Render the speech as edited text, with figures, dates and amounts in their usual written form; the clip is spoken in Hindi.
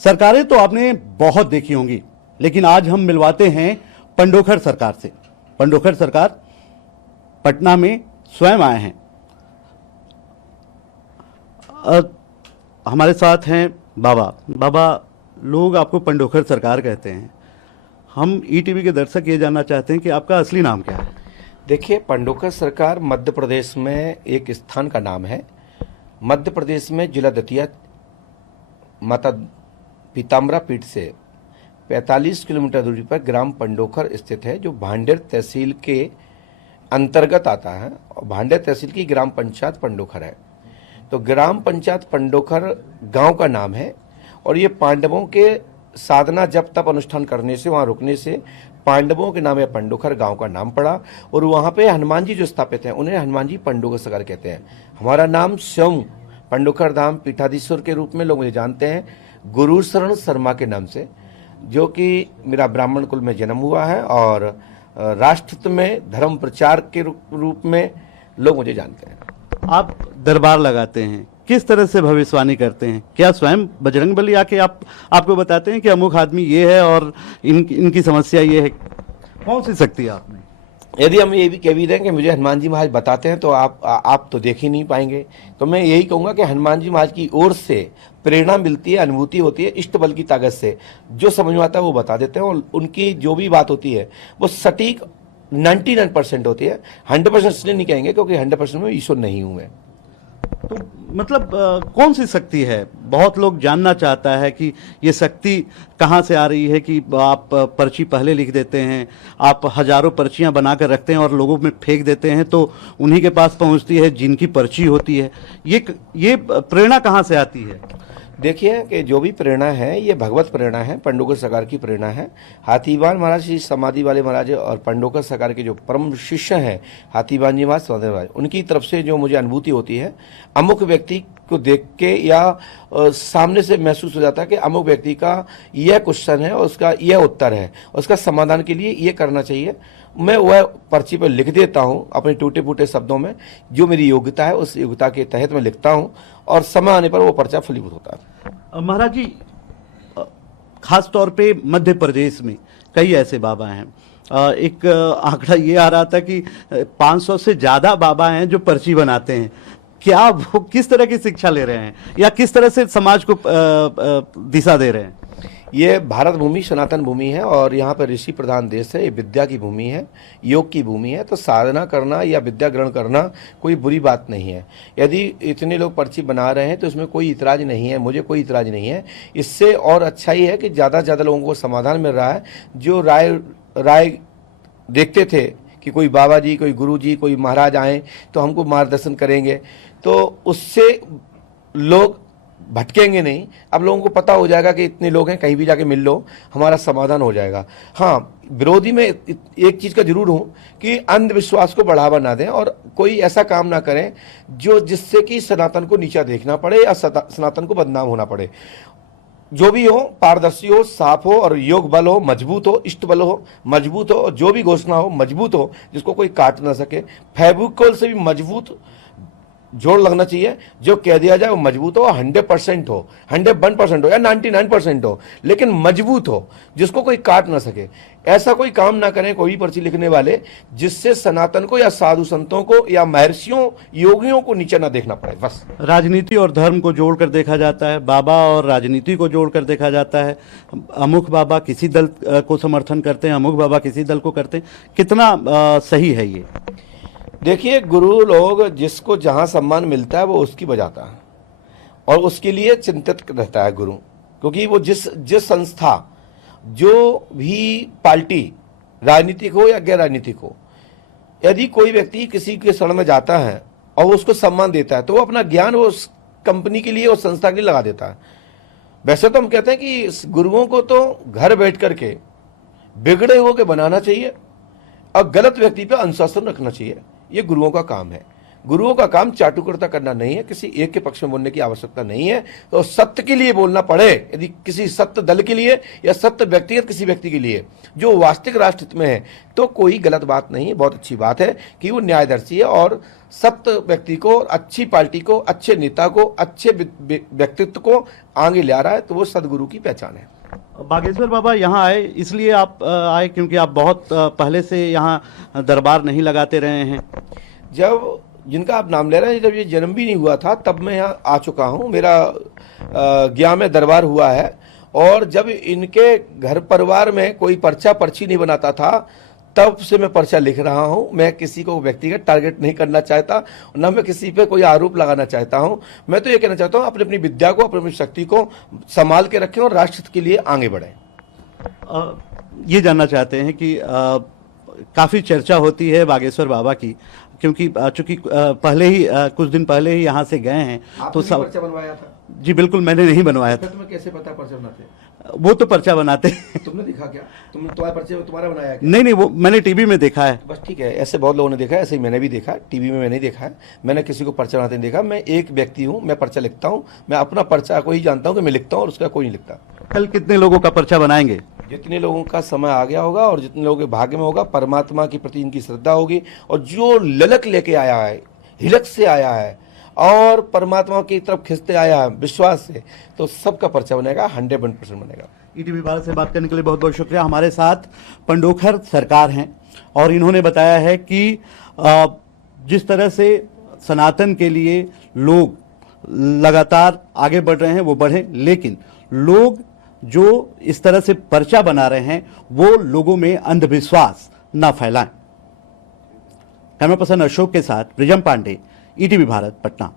सरकारें तो आपने बहुत देखी होंगी, लेकिन आज हम मिलवाते हैं पंडोखर सरकार से। पंडोखर सरकार पटना में स्वयं आए हैं। हमारे साथ हैं बाबा। लोग आपको पंडोखर सरकार कहते हैं। हम ईटीवी के दर्शक ये जानना चाहते हैं कि आपका असली नाम क्या है। देखिए, पंडोखर सरकार मध्य प्रदेश में एक स्थान का नाम है। मध्य प्रदेश में जिला दतिया माता पीताम्बरा पीठ से 45 किलोमीटर दूरी पर ग्राम पंडोखर स्थित है, जो भांडेर तहसील के अंतर्गत आता है। और भांडेर तहसील की ग्राम पंचायत पंडोखर है। तो ग्राम पंचायत पंडोखर गांव का नाम है। और ये पांडवों के साधना जप तप अनुष्ठान करने से, वहाँ रुकने से पांडवों के नाम है पंडोखर गांव का नाम पड़ा। और वहाँ पे हनुमान जी जो स्थापित हैं, उन्हें हनुमान जी पंडोखर सरकार कहते हैं। हमारा नाम स्वयं पंडोखर धाम पीठाधीश्वर के रूप में लोग मुझे जानते हैं गुरु शरण शर्मा के नाम से, जो कि मेरा ब्राह्मण कुल में जन्म हुआ है। और राष्ट्र में धर्म प्रचार के रूप में लोग मुझे जानते हैं। आप दरबार लगाते हैं, किस तरह से भविष्यवाणी करते हैं? क्या स्वयं बजरंगबली आके आपको बताते हैं कि अमुक आदमी ये है और इनकी समस्या ये है? कौन सी शक्ति है आप में? यदि हम ये भी कह भी दें कि मुझे हनुमान जी महाराज बताते हैं तो आप तो देख ही नहीं पाएंगे। तो मैं यही कहूँगा कि हनुमान जी महाराज की ओर से प्रेरणा मिलती है, अनुभूति होती है, इष्ट बल की ताकत से। जो समझ में आता है वो बता देते हैं। और उनकी जो भी बात होती है वो सटीक 99% होती है। 100% इसलिए नहीं कहेंगे क्योंकि 100% में ईश्वर नहीं हूँ मैं। तो मतलब कौन सी शक्ति है? बहुत लोग जानना चाहता है कि ये शक्ति कहाँ से आ रही है कि आप पर्ची पहले लिख देते हैं, आप हजारों पर्चियां बनाकर रखते हैं और लोगों में फेंक देते हैं तो उन्हीं के पास पहुंचती है जिनकी पर्ची होती है। ये प्रेरणा कहाँ से आती है? देखिए कि जो भी प्रेरणा है ये भगवत प्रेरणा है, पंडोखर सरकार की प्रेरणा है। हाथीवान महाराज श्री समाधि वाले महाराज और पंडोखर सरकार के जो परम शिष्य हैं हाथीवान जी महाराज, समाधि महाराज, उनकी तरफ से जो मुझे अनुभूति होती है, अमुक व्यक्ति को देख के या सामने से महसूस हो जाता है कि अमुक व्यक्ति का यह क्वेश्चन है और उसका यह उत्तर है, उसका समाधान के लिए ये करना चाहिए। मैं वह पर्ची पर लिख देता हूँ अपने टूटे फूटे शब्दों में, जो मेरी योग्यता है उस योग्यता के तहत मैं लिखता हूँ और समय आने पर वो पर्चा फलीभूत होता है। महाराज जी, खास तौर पे मध्य प्रदेश में कई ऐसे बाबा हैं। एक आंकड़ा ये आ रहा था कि 500 से ज्यादा बाबा हैं जो पर्ची बनाते हैं। क्या वो किस तरह की शिक्षा ले रहे हैं या किस तरह से समाज को दिशा दे रहे हैं? ये भारत भूमि सनातन भूमि है और यहाँ पर ऋषि प्रधान देश है। ये विद्या की भूमि है, योग की भूमि है। तो साधना करना या विद्या ग्रहण करना कोई बुरी बात नहीं है। यदि इतने लोग पर्ची बना रहे हैं तो इसमें कोई इतराज नहीं है, मुझे कोई इतराज नहीं है। इससे और अच्छा ही है कि ज़्यादा से ज़्यादा लोगों को समाधान मिल रहा है। जो राय देखते थे कि कोई बाबा जी, कोई गुरु जी, कोई महाराज आए तो हमको मार्गदर्शन करेंगे, तो उससे लोग भटकेंगे नहीं। अब लोगों को पता हो जाएगा कि इतने लोग हैं, कहीं भी जाके मिल लो, हमारा समाधान हो जाएगा। हाँ, विरोधी में एक चीज़ का जरूर हूँ कि अंधविश्वास को बढ़ावा ना दें और कोई ऐसा काम ना करें जिससे कि सनातन को नीचा देखना पड़े या सनातन को बदनाम होना पड़े। जो भी हो पारदर्शी हो, साफ हो और योग बल हो, मजबूत हो, इष्ट बल हो, मजबूत हो, और जो भी घोषणा हो मजबूत हो, जिसको कोई काट ना सके। फेविकोल से भी मजबूत जोड़ लगना चाहिए। जो कह दिया जाए वो मजबूत हो, 100% हो, 101% हो या 99% हो, लेकिन मजबूत हो, जिसको कोई काट ना सके। ऐसा कोई काम ना करें कोई भी पर्ची लिखने वाले जिससे सनातन को या साधु संतों को या महर्षियों योगियों को नीचे ना देखना पड़े। बस राजनीति और धर्म को जोड़कर देखा जाता है, बाबा और राजनीति को जोड़कर देखा जाता है। अमुक बाबा किसी दल को समर्थन करते हैं, अमुक बाबा किसी दल को करते हैं। कितना सही है ये? देखिए, गुरु लोग जिसको जहाँ सम्मान मिलता है वो उसकी बजाता है और उसके लिए चिंतित रहता है गुरु। क्योंकि वो जिस संस्था, जो भी पार्टी, राजनीतिक हो या गैर राजनीतिक हो, यदि कोई व्यक्ति किसी के शरण में जाता है और वो उसको सम्मान देता है तो वो अपना ज्ञान वो उस कंपनी के लिए, उस संस्था के लिए लगा देता है। वैसे तो हम कहते हैं कि गुरुओं को तो घर बैठ करके बिगड़े हुए के बनाना चाहिए और गलत व्यक्ति पे अनुशासन रखना चाहिए। ये गुरुओं का काम है। गुरुओं का काम चाटुकरता करना नहीं है, किसी एक के पक्ष में बोलने की आवश्यकता नहीं है। तो सत्य के लिए बोलना पड़े, यदि किसी सत्य दल के लिए या सत्य व्यक्तिगत किसी व्यक्ति के लिए जो वास्तविक राष्ट्र हित में है, तो कोई गलत बात नहीं है। बहुत अच्छी बात है कि वो न्यायदर्शी है और सत्य व्यक्ति को, अच्छी पार्टी को, अच्छे नेता को, अच्छे व्यक्तित्व को आगे ले आ रहा है, तो वो सदगुरु की पहचान है। बागेश्वर बाबा यहाँ आए इसलिए आप आए क्योंकि आप बहुत पहले से यहाँ दरबार नहीं लगाते रहे हैं? जब जिनका आप नाम ले रहे हैं, जब ये जन्म भी नहीं हुआ था तब मैं यहाँ आ चुका हूँ। मेरा गया में दरबार हुआ है, और जब इनके घर परिवार में कोई पर्चा पर्ची नहीं बनाता था तब से मैं पर्चा लिख रहा हूँ। मैं किसी को व्यक्तिगत टारगेट नहीं करना चाहता, न मैं किसी पे कोई आरोप लगाना चाहता हूँ। मैं तो ये कहना चाहता हूँ अपनी अपनी विद्या को, अपनी अपनी शक्ति को संभाल के रखें और राष्ट्र के लिए आगे बढ़ें। ये जानना चाहते हैं कि काफ़ी चर्चा होती है बागेश्वर बाबा की, क्योंकि चूंकि पहले ही कुछ दिन पहले ही यहाँ से गए हैं, तो सब पर्चा बनवाया था? जी बिल्कुल, मैंने नहीं बनवाया था। तुम्हें कैसे पता पर्चा बनाते? वो तो पर्चा बनाते हैं। तुमने दिखा क्या? तुम्हारा पर्चे तुम्हारा बनाया क्या? नहीं, वो मैंने टीवी में देखा है। बस ठीक है, ऐसे बहुत लोगों ने देखा है, ऐसे ही मैंने भी देखा। टीवी में मैंने देखा है, मैंने किसी को पर्चा बनाते नहीं देखा। मैं एक व्यक्ति हूँ, मैं पर्चा लिखता हूँ। मैं अपना पर्चा को ही जानता हूँ कि मैं लिखता हूँ, और उसका कोई नहीं लिखता। कल कितने लोगों का पर्चा बनाएंगे? जितने लोगों का समय आ गया होगा और जितने लोगों के भाग्य में होगा, परमात्मा के प्रति इनकी श्रद्धा होगी, और जो ललक लेके आया है, हिलक से आया है और परमात्मा की तरफ खिंचते आया है विश्वास से, तो सबका पर्चा बनेगा, 100% बनेगा। ईटीवी भारत से बात करने के लिए बहुत बहुत शुक्रिया। हमारे साथ पंडोखर सरकार हैं और इन्होंने बताया है कि जिस तरह से सनातन के लिए लोग लगातार आगे बढ़ रहे हैं वो बढ़ें, लेकिन लोग जो इस तरह से पर्चा बना रहे हैं वो लोगों में अंधविश्वास न फैलाएं। कैमरा पर्सन अशोक के साथ प्रिजम पांडे, ईटीवी भारत, पटना।